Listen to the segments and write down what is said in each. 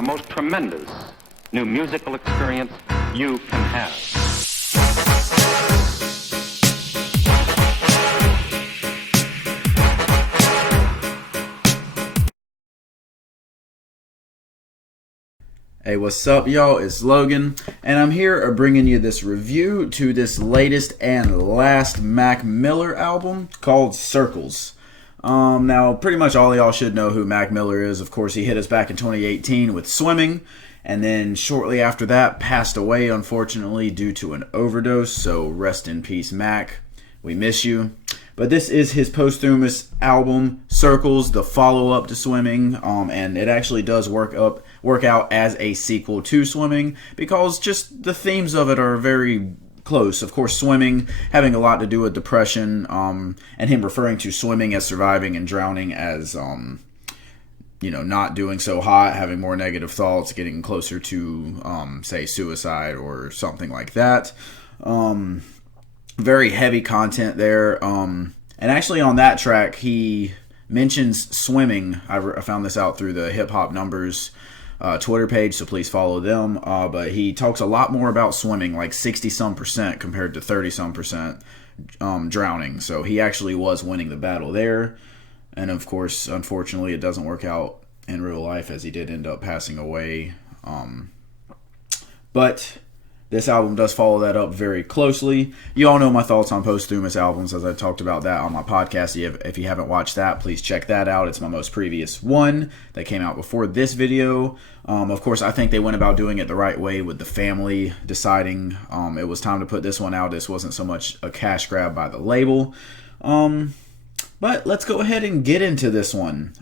the most tremendous new musical experience you can have. Hey, what's up, y'all? It's Logan, and I'm here bringing you this review to this latest and last Mac Miller album called Circles. Now, pretty much all of y'all should know who Mac Miller is. Of course, he hit us back in 2018 with Swimming, and then shortly after that passed away, unfortunately, due to an overdose. So rest in peace, Mac. We miss you. But this is his posthumous album, Circles, the follow-up to Swimming, and it actually does work out as a sequel to Swimming because just the themes of it are very close. Of course, Swimming having a lot to do with depression, and him referring to swimming as surviving and drowning as, not doing so hot, having more negative thoughts, getting closer to, say, suicide or something like that. Very heavy content there. And actually on that track, he mentions swimming. I found this out through the Hip Hop Numbers Twitter page, so please follow them. But he talks a lot more about swimming, like 60-some% compared to 30-some% drowning. So he actually was winning the battle there. And of course, unfortunately, it doesn't work out in real life as he did end up passing away. But this album does follow that up very closely. You all know my thoughts on posthumous albums, as I talked about that on my podcast. If you haven't watched that, please check that out. It's my most previous one that came out before this video. Of course, I think they went about doing it the right way with the family deciding it was time to put this one out. This wasn't so much a cash grab by the label. But let's go ahead and get into this one.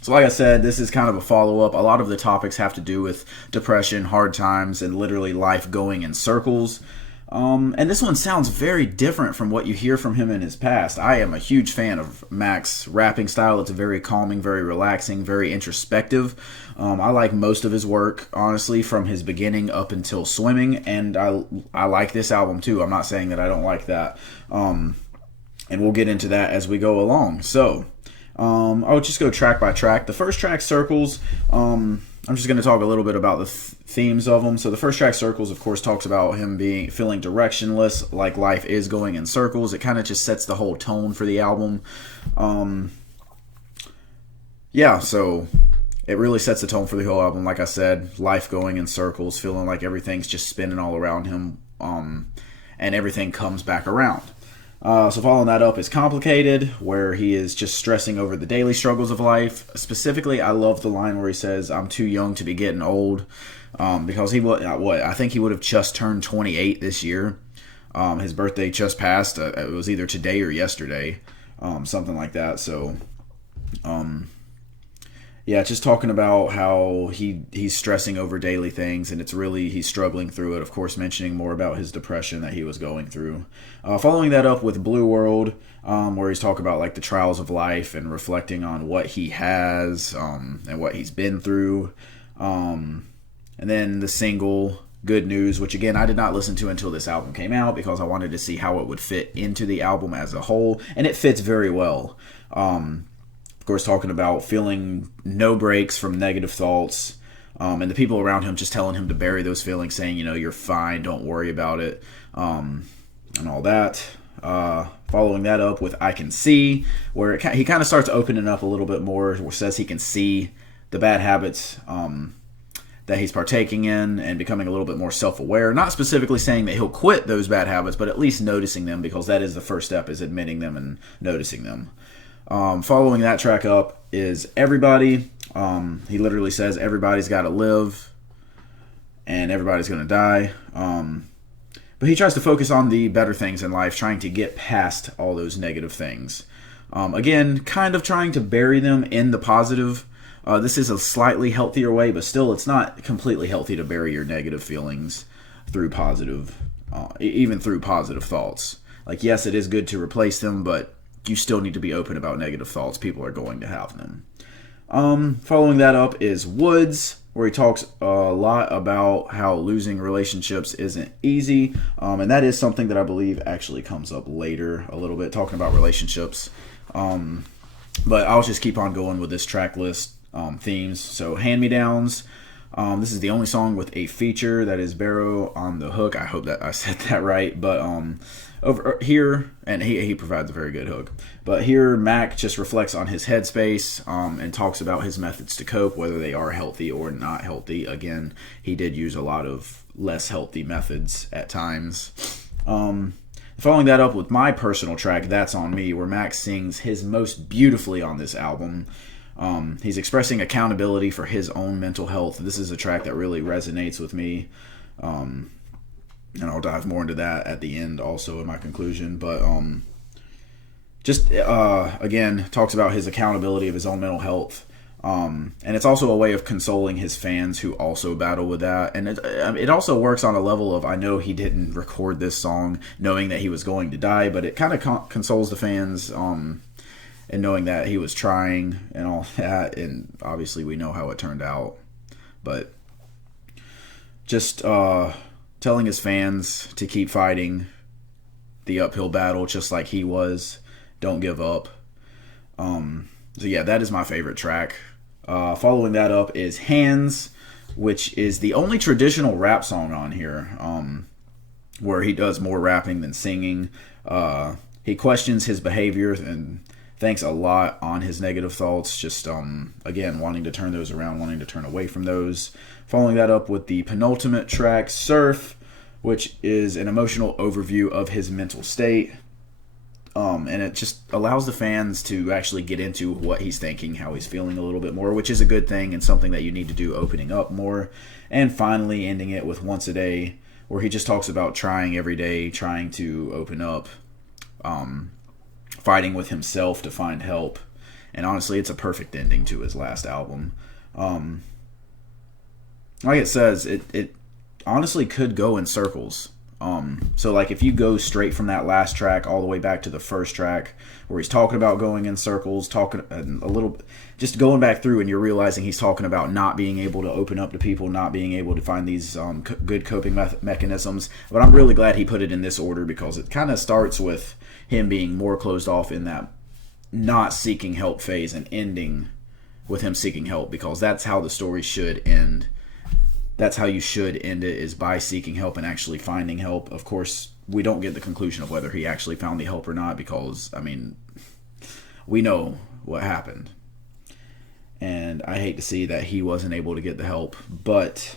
So like I said, this is kind of a follow-up. A lot of the topics have to do with depression, hard times, and literally life going in circles. And this one sounds very different from what you hear from him in his past. I am a huge fan of Mac's rapping style. It's very calming, very relaxing, very introspective. I like most of his work, honestly, from his beginning up until Swimming, and I like this album too. I'm not saying that I don't like that. And we'll get into that as we go along. So I'll just go track by track. The first track, Circles, I'm just going to talk a little bit about the themes of them. So the first track, Circles, of course, talks about him feeling directionless, like life is going in circles. It kind of just sets the whole tone for the album. So it really sets the tone for the whole album. Like I said, life going in circles, feeling like everything's just spinning all around him, and everything comes back around. So following that up is Complicated, where he is just stressing over the daily struggles of life. Specifically, I love the line where he says, "I'm too young to be getting old," because I think he would have just turned 28 this year. His birthday just passed. It was either today or yesterday, something like that. So, just talking about how he's stressing over daily things, and he's struggling through it. Of course, mentioning more about his depression that he was going through. Following that up with Blue World, where he's talking about like the trials of life and reflecting on what he has and what he's been through. And then the single Good News, which again I did not listen to until this album came out because I wanted to see how it would fit into the album as a whole, and it fits very well. Of course, talking about feeling no breaks from negative thoughts, and the people around him just telling him to bury those feelings, saying, you're fine, don't worry about it, and all that. Following that up with I Can See, where he kind of starts opening up a little bit more, where says he can see the bad habits that he's partaking in and becoming a little bit more self-aware. Not specifically saying that he'll quit those bad habits, but at least noticing them, because that is the first step, is admitting them and noticing them. Following that track up is Everybody. He literally says everybody's got to live and everybody's going to die. But he tries to focus on the better things in life, trying to get past all those negative things. Again, kind of trying to bury them in the positive. This is a slightly healthier way, but still it's not completely healthy to bury your negative feelings through even through positive thoughts. Like, yes, it is good to replace them, but you still need to be open about negative thoughts. People are going to have them. Following that up is Woods, where he talks a lot about how losing relationships isn't easy. And that is something that I believe actually comes up later a little bit, talking about relationships. But I'll just keep on going with this track list. themes. So Hand Me Downs. This is the only song with a feature, that is Barrow on the hook. I hope that I said that right. But over here, and he provides a very good hook. But here, Mac just reflects on his headspace and talks about his methods to cope, whether they are healthy or not healthy. Again, he did use a lot of less healthy methods at times. Following that up with my personal track, That's On Me, where Mac sings his most beautifully on this album. He's expressing accountability for his own mental health. This is a track that really resonates with me. And I'll dive more into that at the end also in my conclusion. But again, talks about his accountability of his own mental health. And it's also a way of consoling his fans who also battle with that. And it also works on a level of, I know he didn't record this song knowing that he was going to die, but it kind of consoles the fans and knowing that he was trying and all that. And obviously we know how it turned out. But just telling his fans to keep fighting the uphill battle just like he was. Don't give up. So yeah, that is my favorite track. Following that up is Hands, which is the only traditional rap song on here, where he does more rapping than singing. He questions his behavior and thanks a lot on his negative thoughts, just again wanting to turn those around, wanting to turn away from those. Following that up with the penultimate track, Surf, which is an emotional overview of his mental state. And it just allows the fans to actually get into what he's thinking, how he's feeling a little bit more, which is a good thing and something that you need to do, opening up more. And finally ending it with Once a Day, where he just talks about trying every day, trying to open up, fighting with himself to find help. And honestly, it's a perfect ending to his last album. Like it says, it honestly could go in circles. So like if you go straight from that last track all the way back to the first track where he's talking about going in circles, talking a little, just going back through, and you're realizing he's talking about not being able to open up to people, not being able to find these good coping mechanisms. But I'm really glad he put it in this order, because it kind of starts with him being more closed off in that not seeking help phase and ending with him seeking help, because that's how the story should end. That's how you should end it, is by seeking help and actually finding help. Of course, we don't get the conclusion of whether he actually found the help or not, because, I mean, we know what happened. And I hate to see that he wasn't able to get the help, but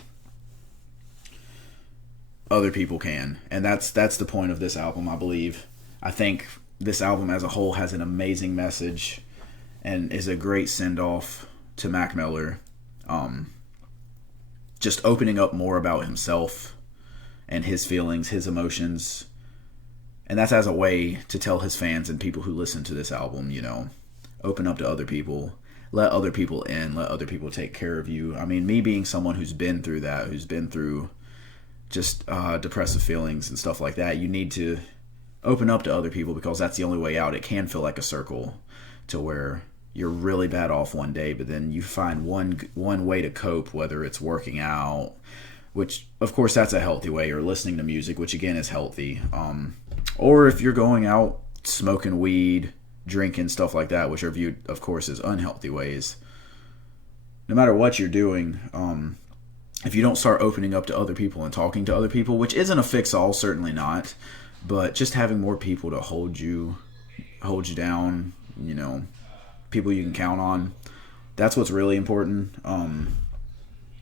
other people can. And that's the point of this album, I believe. I think this album as a whole has an amazing message and is a great send-off to Mac Miller. Just opening up more about himself and his feelings, his emotions. And that's as a way to tell his fans and people who listen to this album, open up to other people, let other people in, let other people take care of you. I mean, me being someone who's been through that, who's been through just depressive feelings and stuff like that, you need to open up to other people, because that's the only way out. It can feel like a circle to where you're really bad off one day, but then you find one way to cope, whether it's working out, which of course that's a healthy way, or listening to music, which again is healthy, or if you're going out smoking weed, drinking, stuff like that, which are viewed of course as unhealthy ways. No matter what you're doing, if you don't start opening up to other people and talking to other people, which isn't a fix-all, certainly not, but just having more people to hold you down, people you can count on, that's what's really important.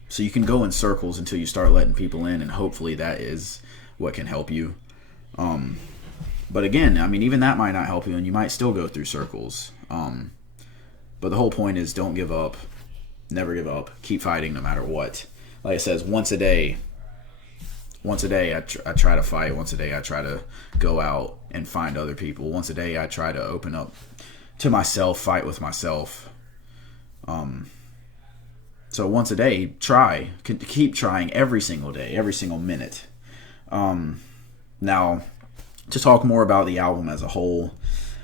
So you can go in circles until you start letting people in, and hopefully that is what can help you. But again, I mean, even that might not help you, and you might still go through circles. But the whole point is, don't give up, never give up, keep fighting no matter what. Like it says, once a day I try to fight. Once a day I try to go out and find other people. Once a day I try to open up to myself, fight with myself. So once a day, keep trying every single day, every single minute. Now, to talk more about the album as a whole,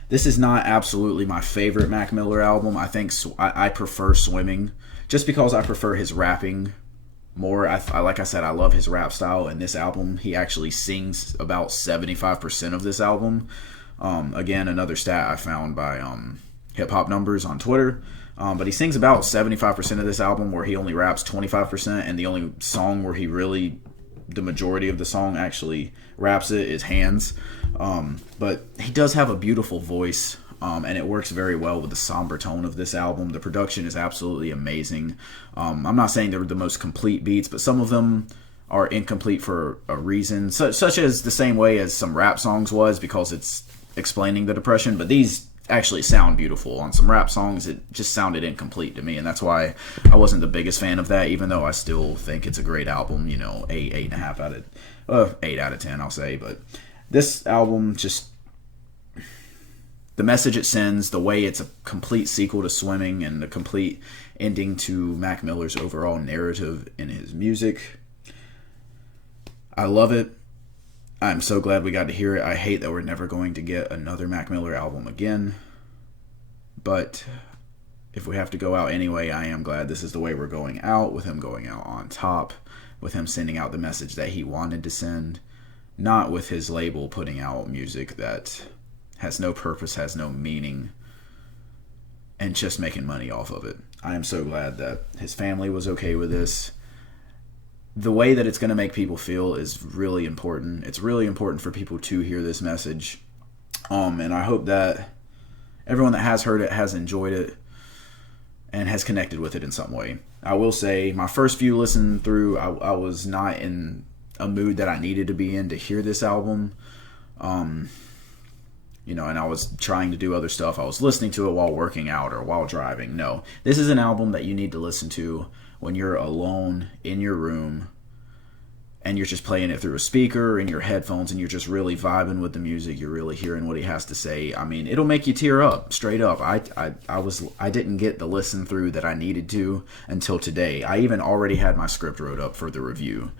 this is not absolutely my favorite Mac Miller album. I think I prefer Swimming, just because I prefer his rapping more. Like I said, I love his rap style. In this album, he actually sings about 75% of this album. Again, another stat I found by Hip Hop Numbers on Twitter. But he sings about 75% of this album, where he only raps 25%, and the only song where he really, the majority of the song actually raps it is Hands. But he does have a beautiful voice, and it works very well with the somber tone of this album. The production is absolutely amazing. I'm not saying they're the most complete beats, but some of them are incomplete for a reason, such as the same way as some rap songs was, because it's explaining the depression. But these actually sound beautiful. On some rap songs, it just sounded incomplete to me, and that's why I wasn't the biggest fan of that, even though I still think it's a great album. 8.5 out of 8 out of 10, I'll say. But this album, just the message it sends, the way it's a complete sequel to Swimming, and the complete ending to Mac Miller's overall narrative in his music, I love it. I'm so glad we got to hear it. I hate that we're never going to get another Mac Miller album again. But if we have to go out anyway, I am glad this is the way we're going out, with him going out on top, with him sending out the message that he wanted to send, not with his label putting out music that has no purpose, has no meaning, and just making money off of it. I am so glad that his family was okay with this. The way that it's going to make people feel is really important. It's really important for people to hear this message. And I hope that everyone that has heard it has enjoyed it and has connected with it in some way. I will say, my first few listen through, I was not in a mood that I needed to be in to hear this album. And I was trying to do other stuff. I was listening to it while working out or while driving. No, this is an album that you need to listen to when you're alone in your room and you're just playing it through a speaker in your headphones, and you're just really vibing with the music. You're really hearing what he has to say. I mean, it'll make you tear up, straight up. I didn't get the listen through that I needed to until today. I even already had my script wrote up for the review,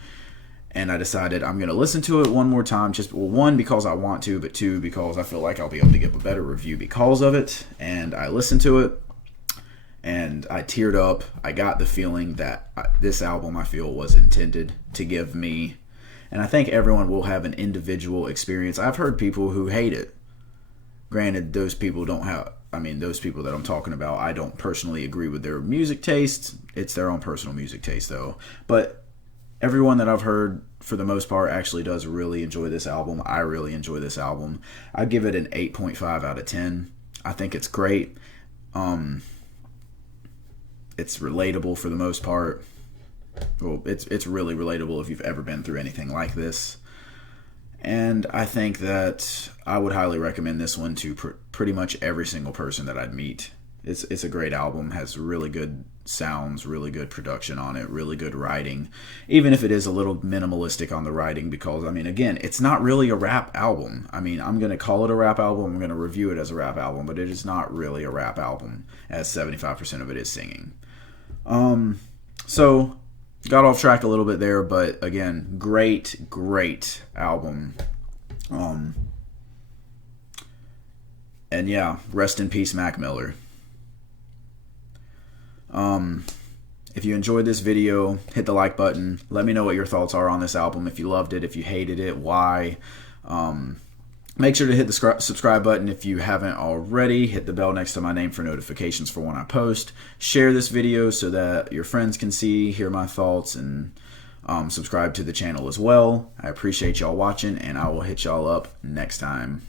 and I decided I'm going to listen to it one more time, one, because I want to, but two, because I feel like I'll be able to give a better review because of it. And I listened to it, and I teared up. I got the feeling that this album, I feel, was intended to give me. And I think everyone will have an individual experience. I've heard people who hate it. Granted, those people that I'm talking about, I don't personally agree with their music taste. It's their own personal music taste, though. But everyone that I've heard, for the most part, actually does really enjoy this album. I really enjoy this album. I give it an 8.5 out of 10. I think it's great. It's relatable for the most part. Well, it's really relatable if you've ever been through anything like this. And I think that I would highly recommend this one to pretty much every single person that I'd meet. It's a great album, has really good sounds, really good production on it, really good writing, even if it is a little minimalistic on the writing, because, again, it's not really a rap album. I'm going to call it a rap album, I'm going to review it as a rap album, but it is not really a rap album, as 75% of it is singing. So, got off track a little bit there, but again, great album. And yeah, rest in peace, Mac Miller. If you enjoyed this video, hit the like button. Let me know what your thoughts are on this album. If you loved it, if you hated it, why. Make sure to hit the subscribe button if you haven't already. Hit the bell next to my name for notifications for when I post. Share this video so that your friends can hear my thoughts, and subscribe to the channel as well. I appreciate y'all watching, and I will hit y'all up next time.